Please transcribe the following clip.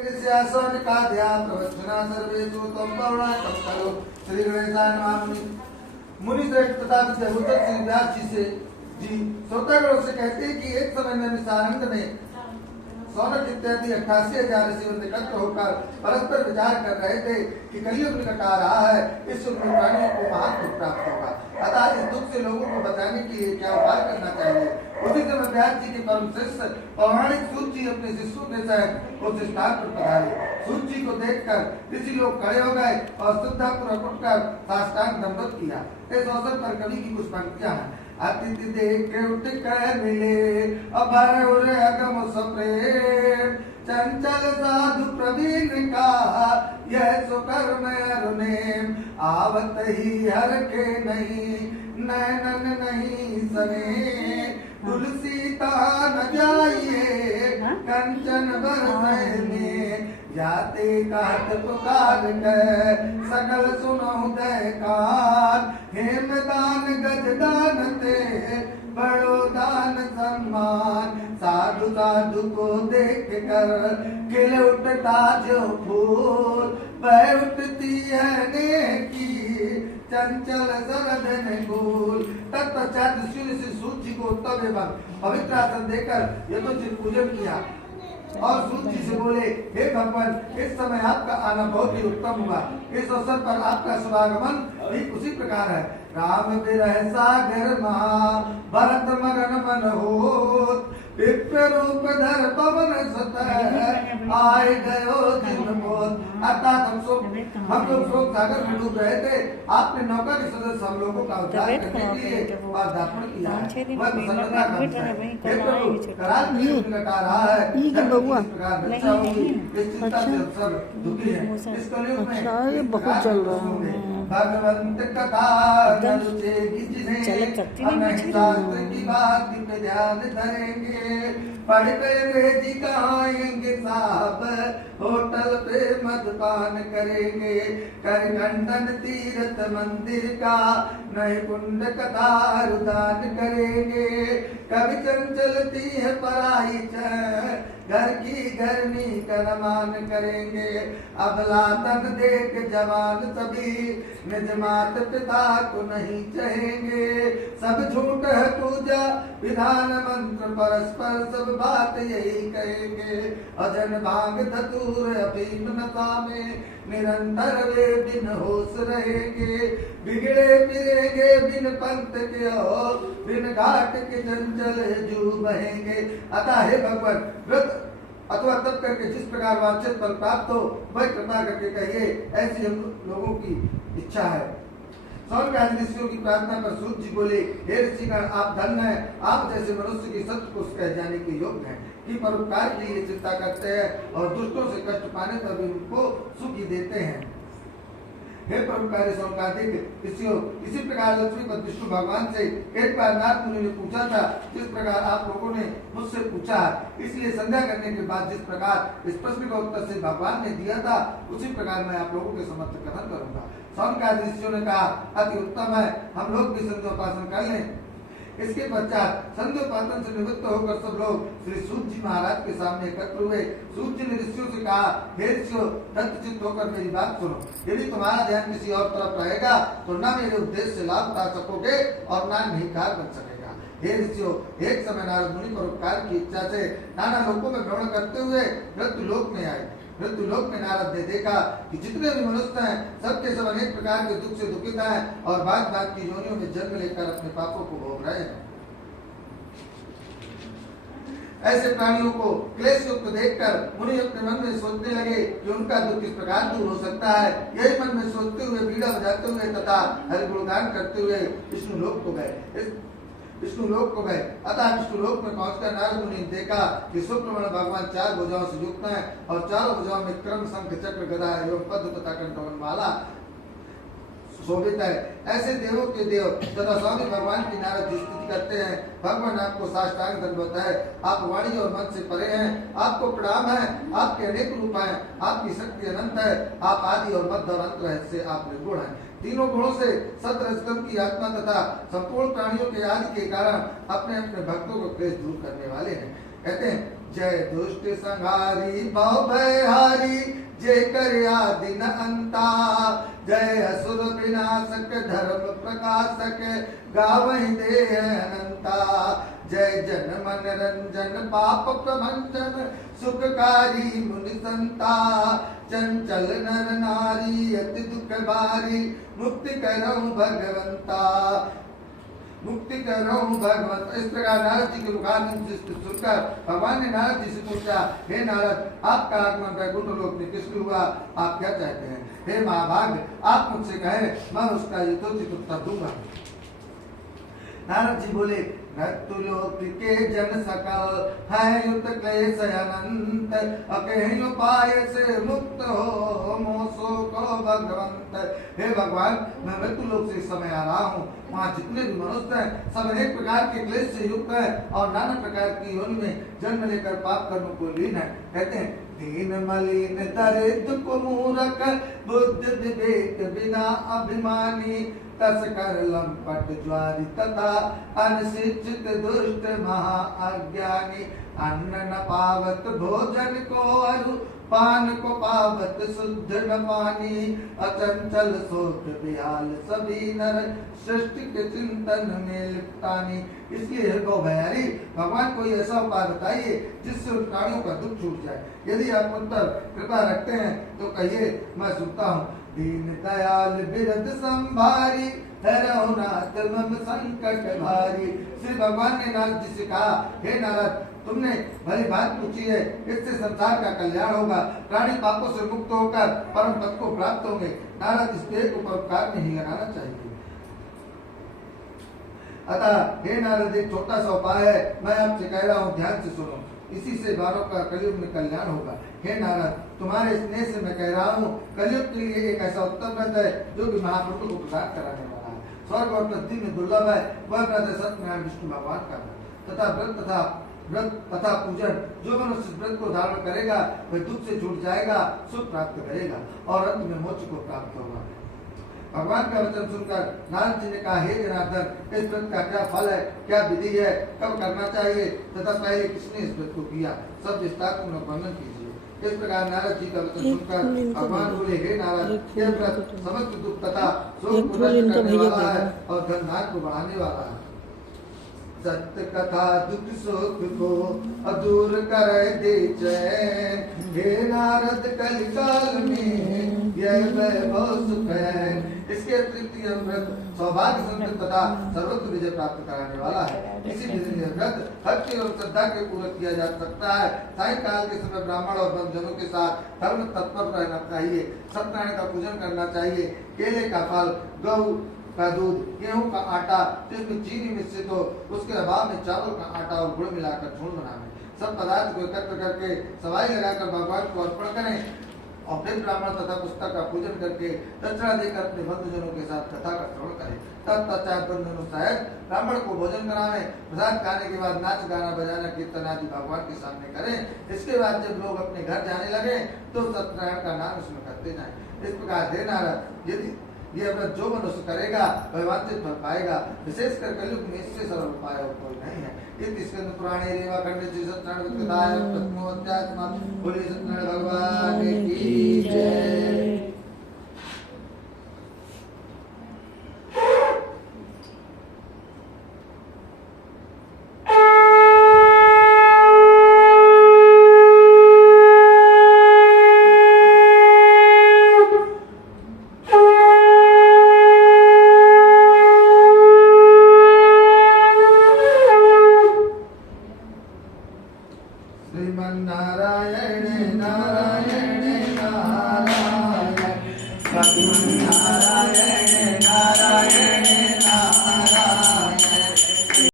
श्री गणेशाय नमः। मुनि श्रेष्ठ तथा विद्याभूषण श्री व्यास जी से जी श्रोतागणों से कहते हैं कि एक समय में निशानंद ने सौनक इत्यादि 88,000 ऋषियों एकत्र होकर परस्पर विचार कर रहे थे कि कलयुग निकट आ रहा है, इस युग में प्राणियों को महान दुख प्राप्त होगा, अतः इस दुख से लोगों को बचाने के लिए क्या उपाय करना चाहिए। उसी समय व्यास जी के परम श्रेष्ठ पौराणिक सूत जी अपने शिष्यों के साथ उस स्थान पर पधारे। सूत जी को देखकर ऋषि लोग खड़े हो गए और श्रद्धापूर्वक उठकर साष्टांग दंडवत किया। इस अवसर पर कवि की कुछ पंक्तियां हैं। अतिथि देख उठ कर मिले अभर उर अगम सप्रेम, चंचल साधु प्रवीण का यह सुकर्म अरुणेम, आवत ही हर के नहीं नैनन नहीं सने, तुलसीता न जाइए कंचन बरसै में, जाते काट पुकार कर सकल सुनौ दैकार, हेमदान गजदान ते बड़ो दान सम्मान, साधु साधु को देख कर खिल उठता जो फूल, वह उठती है नेकी चंचल सरदन फूल। तत्पश्चात ऋषि से सूत जी को उत्तम एवं पवित्र आसन देकर यथोचित पूजन किया और सूत जी से बोले, हे भगवान, इस समय आपका आना बहुत ही उत्तम हुआ। इस अवसर पर आपका शुभागमन ठीक उसी प्रकार है। राम विरह सागर महा भरत मगन मन होत, विप्र रूप धर पवन सुत आए गयो जिन मोत। अर्थात हम लोग शोक सागर में डूब रहे थे, आपने नौका के सदस्य हम लोगों का उद्धार करने के लिए पदार्पण किया है। वह प्रसन्नता का विषय है। हे प्रभु, कराल भी लगा रहा है, इस कलयुग में बहुत चल रहा है। भगवंत कथा शास्त्र की बात पे ध्यान धरेंगे, पढ़ पे वेदी कहाएंगे साहब, होटल पे मदपान करेंगे, कर खंडन तीर्थ मंदिर का नए कुंड कथा रुदान करेंगे, कभी चंचलती है पराई घर की गर्मी करमान करेंगे, अबला तन देख जवान सभी निज मात पिता को नहीं चाहेंगे, सब झूठ है पूजा विधान मंत्र परस्पर सब बात यही कहेंगे, अजन भांग धतूर अफीम नशा में निरंतर वे बिन होश रहेंगे, बिगड़े फिरेंगे बिन पंथ के हो, बिन घाट के चंचल जू बहेंगे। अतः हे भगवान, व्रत अथवा तब करके जिस प्रकार वांछित फल प्राप्त हो वह कृपा करके कहिए, ऐसी हम लोगों की इच्छा है। सौनक आदि ऋषियों की प्रार्थना पर सूत जी बोले, हे ऋषिगण, आप धन्य हैं, आप जैसे मनुष्य की सत्य को कह जाने के योग्य हैं, कि परोपकार के लिए चिंता करते हैं और दुष्टों से कष्ट पाने पर भी उनको सुख ही देते हैं। हे परोपकारी सौनकादिक ऋषियों, इसी प्रकार लक्ष्मीपति विष्णु भगवान से एक बार नारद मुनि ने पूछा था, जिस प्रकार आप लोगों ने मुझसे पूछा, इसलिए संध्या करने के बाद जिस प्रकार इस प्रश्न का उत्तर से भगवान ने दिया था, उसी प्रकार मैं आप लोगों के समक्ष कथन करूंगा। सौनकादि ऋषियों ने कहा, अति उत्तम है, हम लोग भी संध्योपासन कर लें। इसके पश्चात संध्योपासन से निवृत्त होकर सब लोग श्री सूत जी महाराज के सामने एकत्र हुए। सूत जी ने ऋषियों से कहा, हे ऋषियों, तत्चित होकर मेरी बात सुनो। यदि तुम्हारा ध्यान किसी और तरफ रहेगा तो न मेरे उद्देश्य से लाभ उठा सकोगे और न निहितकार बन सकेगा। हे ऋषियों, एक समय नारद मुनि परोपकार की इच्छा से नाना लोकों में भ्रमण करते हुए मृत्यु लोक में आए। मृत्यु लोक में नारद ने देखा कि जितने भी मनुष्य हैं सबके सब अनेक प्रकार के दुख से दुखित हैं और बात बात की योनियों में जन्म लेकर अपने पापों को भोग रहे हैं। ऐसे प्राणियों को क्लेश युक्त देखकर मुनि अपने मन में सोचने लगे कि उनका दुख किस प्रकार दूर हो सकता है। यही मन में सोचते हुए बीड़ा बजाते हुए तथा हरि गुणगान करते हुए विष्णु लोक को गए। अतः विष्णु लोक में पहुंचकर नारद मुनि ने देखा कि सुब्रह्मण्य भगवान 4 भुजाओं से युक्त हैं और चारों भुजाओं में क्रम शंख चक्र गदा एवं पद्म तथा कंठवन माला शोभित है। ऐसे देवों के देव तथा स्वामी भगवान की नारद स्तुति करते हैं। भगवान आपको साष्टांग दंडवत है, आप वाणी और मन से परे हैं, आपको प्रणाम है, आपके अनेक रूप हैं, आपकी शक्ति अनंत है, आप आदि और मध्य और अंत रहस्य से आप निर्गुण हैं। तीनों गुणों से सत्रस्तम की आत्मा तथा संपूर्ण प्राणियों के आदि के कारण अपने अपने भक्तों को क्लेश दूर करने वाले हैं। कहते हैं, जय दुष्ट संहारी भव भयहारी जय कर आदि न अंता। जय असुर विनाशक धर्म प्रकाशक गावहि देह अनंता। जय जन मन रंजन पाप प्रभंजन सुखकारी मुनि संता। चंचल नर नारी अति दुख भारी मुक्ति करो भगवंता। मुक्ति करो भगवंत। इस प्रकार नारद जी के मुखारबिंद सुनकर भगवान ने नारद जी से पूछा, हे नारद, आपका आगमन वैकुंठ लोक में किस लिए हुआ, आप क्या चाहते हैं? हे महाभाग, आप मुझसे कहें, मैं उसका यथोचित उत्तर दूंगा। नारद जी बोले, नृत्युलोक के जन सकल है युक्त क्लेश अनंत। अकेहि उपाय से मुक्त हो मोसो को भगवंत। हे भगवान, मैं मृत्युलोक से इस समय आ रहा हूँ। वहाँ जितने भी मनुष्य हैं सब अनेक प्रकार के क्लेश से युक्त है और नाना प्रकार की योनि में जन्म लेकर पाप कर्म को लीन है। कहते हैं, दीन मलिन दरिद्र को मूरख बुद्ध विवेक बिना अभिमानी। तस कर लंपट ज्वारी तथा अनशिक्षित दुष्ट महा अज्ञानी। अन्न न पावत भोजन को अरु पान को पावत शुद्ध न पानी। अचंचल सोच बिहाल सभी नर सृष्टि के चिंतन में लिप्तानी। इसलिए गौ भैयारी, भगवान कोई ऐसा उपाय बताइए जिससे उन प्राणियों का दुख छूट जाए। यदि आप मुझ पर कृपा रखते हैं तो कहिए, मैं सुनता हूँ। दीन दयाल बिरद संभारी हरहु नाथ मम संकट भारी। श्री भगवान ने नारद जी से कहा, हे नारद, तुमने भली बात पूछी है, इससे संसार का कल्याण होगा। प्राणी पापों से मुक्त होकर परम पद को प्राप्त होंगे। नारद, इस पेड़ को परोपकार में ही लगाना चाहिए। अतः हे नारद, एक छोटा सा उपाय है, मैं आपसे कह रहा हूँ, ध्यान से सुनो। इसी से बारों का कलयुग में कल्याण होगा। हे नारद, तुम्हारे स्नेह से मैं कह रहा हूँ, कलयुग के लिए एक ऐसा उत्तम व्रत है जो कि महाप्रभु को प्रदान कराने वाला है। स्वर्ग और पृथ्वी में दुर्लभ है। वह व्रत है सत्यनारायण विष्णु भगवान का तथा व्रत तथा पूजन। जो मनुष्य व्रत को धारण करेगा वह दुख से छूट जाएगा, सुख प्राप्त करेगा और अंत में मोक्ष को प्राप्त होगा। भगवान का वचन सुनकर नारद जी ने कहा, हे जनार्दन, इस व्रत का क्या फल है, क्या विधि है, कब करना चाहिए तथा पहले किसने इस व्रत को किया, सब विस्तार पूर्वक वर्णन कीजिए। इस प्रकार नारद जी का वचन सुनकर भगवान बोले, हे नारद, यह व्रत समस्त दुख तथा शोक को नष्ट करने वाला है और धन धान्य को बढ़ाने वाला है। सत्य कथा दुख शोक को दूर कर दे चैन। हे नारद, कलिकाल में यह वैभव सुख है। इसके अतिरिक्त यह व्रत सौभाग्य संपत्ति तथा सर्वत्र विजय प्राप्त कराने वाला है। इसी दिन यह व्रत भक्ति और श्रद्धा के पूर्वक किया जा सकता है। सायंकाल के समय ब्राह्मण और बंधुजनों के साथ धर्म तत्पर रहना चाहिए। सत्यनारायण का पूजन करना चाहिए। केले का फल, गौ का दूध, गेहूं का आटा जिसमें चीनी मिश्रित हो, उसके अभाव में चावल का आटा और गुड़ मिलाकर झूठ बनावे। सब पदार्थ को एकत्र करके सवाई लगाकर भगवान को अर्पण करें और फिर ब्राह्मण तथा पुस्तक का पूजन करके दक्षिणा देकर अपने बंधुजनों के साथ कथा का श्रवण करें। तत्पश्चात बंधुजनों सहित ब्राह्मण को भोजन करावे। प्रसाद खाने के बाद नाच गाना बजाना कीर्तन आदि भगवान के सामने करें। इसके बाद जब लोग अपने घर जाने लगे तो सत्यनारायण का नाम इसमें करते जाए। इस प्रकार हे नारद, यदि यह व्रत जो मनुष्य करेगा वह वांछित फल पाएगा। विशेषकर कलयुग में इससे सरल उपाय और कोई नहीं है। इसके पुराणे रेवा खंड से सत्यनारायण कथाय प्रथमोध्यात्म बोले सत्यनारायण भगवान की जय। नारायण नारायण नारायण